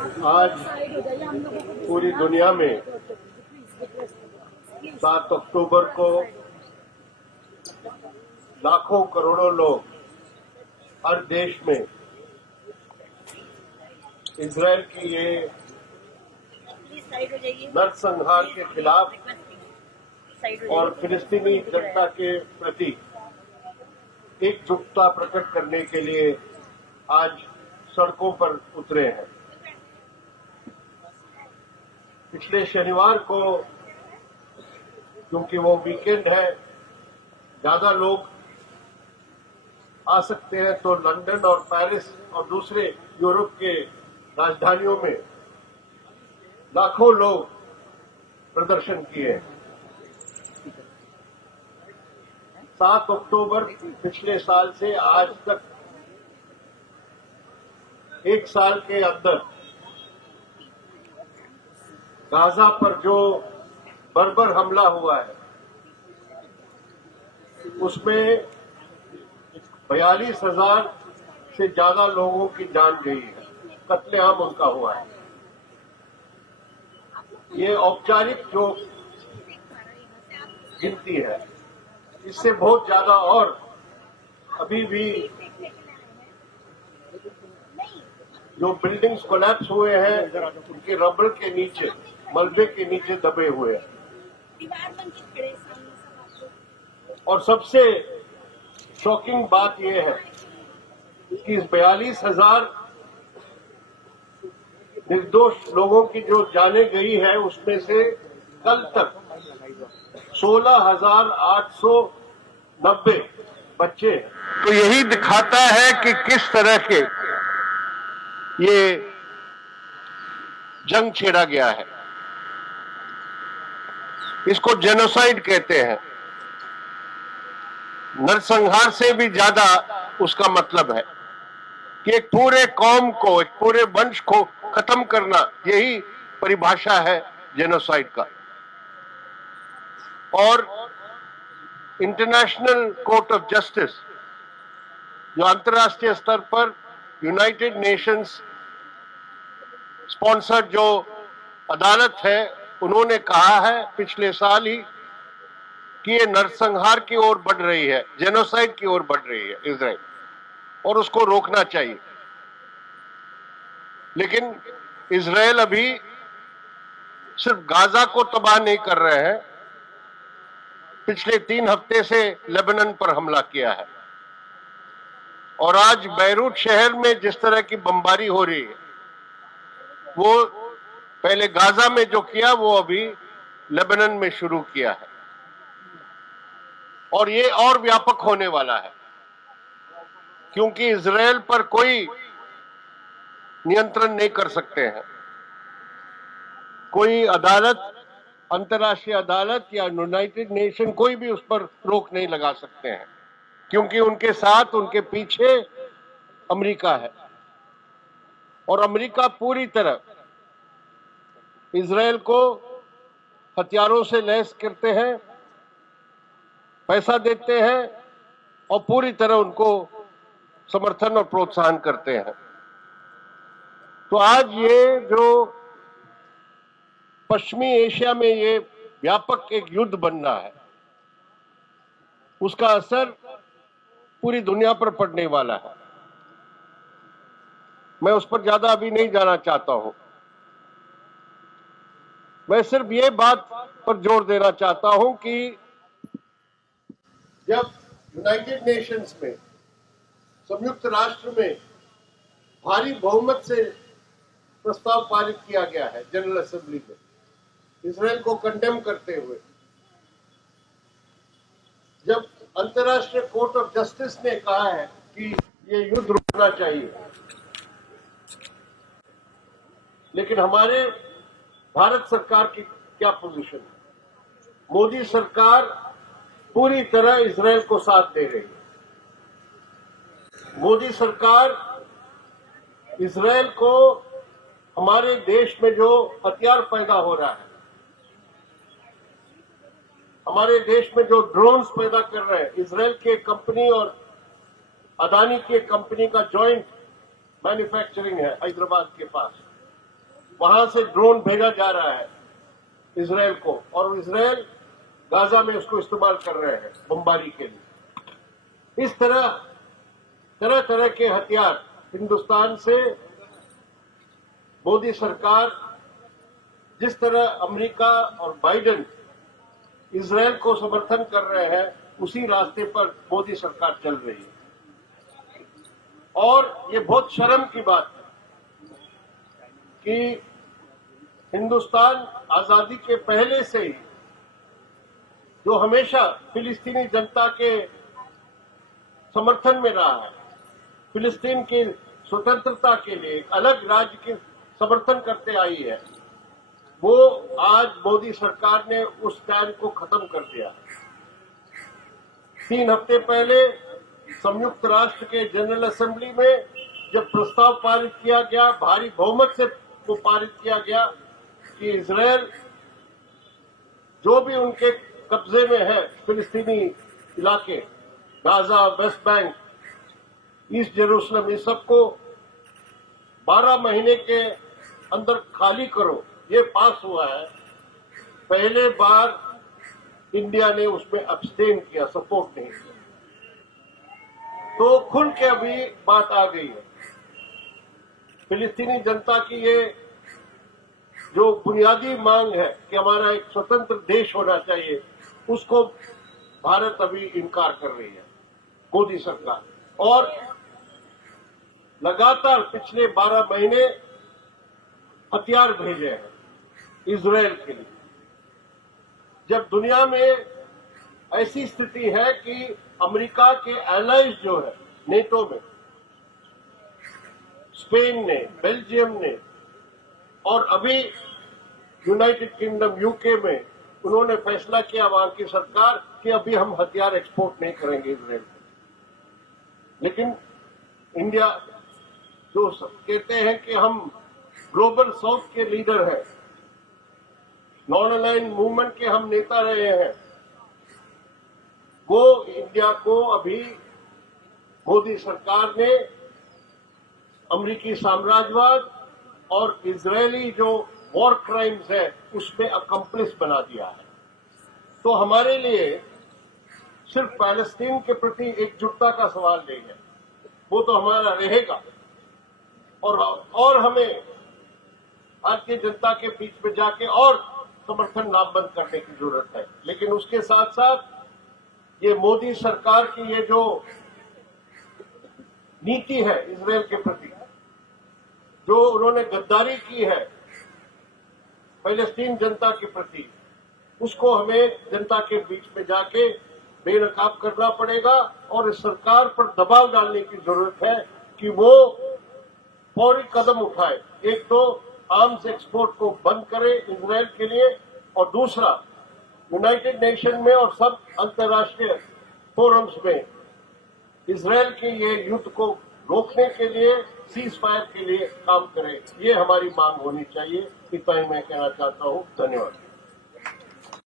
आज पूरी दुनिया में 7 अक्टूबर को लाखों करोड़ों लोग हर देश में इजराइल की ये नरसंहार के खिलाफ और फिलिस्तीनी जनता के प्रति एकजुटता प्रकट करने के लिए आज सड़कों पर उतरे हैं। पिछले शनिवार को, क्योंकि वो वीकेंड है, ज्यादा लोग आ सकते हैं, तो लंदन और पेरिस और दूसरे यूरोप के राजधानियों में लाखों लोग प्रदर्शन किए। 7 अक्टूबर पिछले साल से आज तक एक साल के अंदर गाजा पर जो बर्बर हमला हुआ है उसमें 42,000 से ज्यादा लोगों की जान गई है, कत्लेआम उनका हुआ है। ये औपचारिक जो गिनती है, इससे बहुत ज्यादा और अभी भी जो बिल्डिंग्स कोलैप्स हुए हैं उनके रबड़ के नीचे, मलबे के नीचे दबे हुए हैं। और सबसे शॉकिंग बात यह है कि इस 42,000 निर्दोष लोगों की जो जाने गई है उसमें से कल तक 16,890 बच्चे हैं। तो यही दिखाता है कि किस तरह के ये जंग छेड़ा गया है। इसको जेनोसाइड कहते हैं। नरसंहार से भी ज्यादा उसका मतलब है कि एक पूरे कौम को, एक पूरे वंश को खत्म करना, यही परिभाषा है जेनोसाइड का। और इंटरनेशनल कोर्ट ऑफ जस्टिस, जो अंतर्राष्ट्रीय स्तर पर यूनाइटेड नेशंस स्पॉन्सर्ड जो अदालत है, उन्होंने कहा है पिछले साल ही कि ये नरसंहार की ओर बढ़ रही है, जेनोसाइड की ओर बढ़ रही है इजराइल, और उसको रोकना चाहिए। लेकिन इजराइल अभी सिर्फ गाजा को तबाह नहीं कर रहे हैं, पिछले 3 हफ्ते से लेबनान पर हमला किया है। और आज बैरूत शहर में जिस तरह की बमबारी हो रही है, वो पहले गाजा में जो किया वो अभी लेबनान में शुरू किया है। और ये और व्यापक होने वाला है, क्योंकि इजराइल पर कोई नियंत्रण नहीं कर सकते हैं। कोई अदालत, अंतर्राष्ट्रीय अदालत या यूनाइटेड नेशन, कोई भी उस पर रोक नहीं लगा सकते हैं, क्योंकि उनके साथ, उनके पीछे अमेरिका है। और अमेरिका पूरी तरह इजराइल को हथियारों से लैस करते हैं, पैसा देते हैं और पूरी तरह उनको समर्थन और प्रोत्साहन करते हैं। तो आज ये जो पश्चिमी एशिया में ये व्यापक एक युद्ध बनना है, उसका असर पूरी दुनिया पर पड़ने वाला है। मैं उस पर ज्यादा अभी नहीं जाना चाहता हूं। मैं सिर्फ ये बात पर जोर देना चाहता हूं कि जब यूनाइटेड नेशंस में, संयुक्त राष्ट्र में भारी बहुमत से प्रस्ताव पारित किया गया है जनरल असेंबली में, इजराइल को कंडेम करते हुए, जब अंतर्राष्ट्रीय कोर्ट ऑफ जस्टिस ने कहा है कि ये युद्ध रुकना चाहिए, लेकिन हमारे भारत सरकार की क्या पोजीशन है? मोदी सरकार पूरी तरह इजराइल को साथ दे रही है। मोदी सरकार इजराइल को हमारे देश में जो हथियार पैदा हो रहा है, हमारे देश में जो ड्रोन्स पैदा कर रहे हैं, इजराइल के कंपनी और अदानी की कंपनी का जॉइंट मैन्युफैक्चरिंग है हैदराबाद के पास, वहां से ड्रोन भेजा जा रहा है इजरायल को, और इजरायल गाजा में उसको इस्तेमाल कर रहे हैं बमबारी के लिए। इस तरह तरह तरह के हथियार हिंदुस्तान से मोदी सरकार, जिस तरह अमेरिका और बाइडेन इजरायल को समर्थन कर रहे हैं, उसी रास्ते पर मोदी सरकार चल रही है। और ये बहुत शर्म की बात है कि हिंदुस्तान आजादी के पहले से ही, जो हमेशा फिलिस्तीनी जनता के समर्थन में रहा है, फिलिस्तीन की स्वतंत्रता के लिए एक अलग राज्य के समर्थन करते आई है, वो आज मोदी सरकार ने उस स्टैंड को खत्म कर दिया। 3 हफ्ते पहले संयुक्त राष्ट्र के जनरल असेंबली में जब प्रस्ताव पारित किया गया, भारी बहुमत से वो पारित किया गया कि इजरायल जो भी उनके कब्जे में है फिलिस्तीनी इलाके, Gaza, West Bank, east Jerusalem, इस सबको 12 महीने के अंदर खाली करो, ये पास हुआ है। पहले बार इंडिया ने उसमें अब्सटेन किया, सपोर्ट नहीं किया। तो खुल के अभी बात आ गई है। फिलिस्तीनी जनता की ये जो बुनियादी मांग है कि हमारा एक स्वतंत्र देश होना चाहिए, उसको भारत अभी इनकार कर रही है, मोदी सरकार। और लगातार पिछले 12 महीने हथियार भेजे हैं इजरायल के लिए। जब दुनिया में ऐसी स्थिति है कि अमेरिका के एलाइज जो है नेटो में, स्पेन ने, बेल्जियम ने और अभी यूनाइटेड किंगडम यूके में उन्होंने फैसला किया, वहां की सरकार, कि अभी हम हथियार एक्सपोर्ट नहीं करेंगे इजरायल को। लेकिन इंडिया जो कहते हैं कि हम ग्लोबल साउथ के लीडर हैं, नॉन अलाइंड मूवमेंट के हम नेता रहे हैं, वो इंडिया को अभी मोदी सरकार ने अमेरिकी साम्राज्यवाद और इजरायली जो वॉर क्राइम्स है उसमें अकम्प्लिस बना दिया है। तो हमारे लिए सिर्फ पैलेस्टीन के प्रति एकजुटता का सवाल नहीं है, वो तो हमारा रहेगा, और हमें भारतीय जनता के बीच में जाके और समर्थन नामबंद करने की जरूरत है। लेकिन उसके साथ साथ ये मोदी सरकार की ये जो नीति है इजरायल के प्रति, जो उन्होंने गद्दारी की है पैलेस्टीन जनता के प्रति, उसको हमें जनता के बीच में जाके बेनकाब करना पड़ेगा। और इस सरकार पर दबाव डालने की जरूरत है कि वो फौरी कदम उठाए। एक तो आर्म्स एक्सपोर्ट को बंद करे इजरायल के लिए, और दूसरा यूनाइटेड नेशन में और सब अंतर्राष्ट्रीय फोरम्स में इजरायल के ये युद्ध को रोकने के लिए, सीज फायर के लिए काम करे। ये हमारी मांग होनी चाहिए। इतना ही मैं कहना चाहता हूँ। धन्यवाद।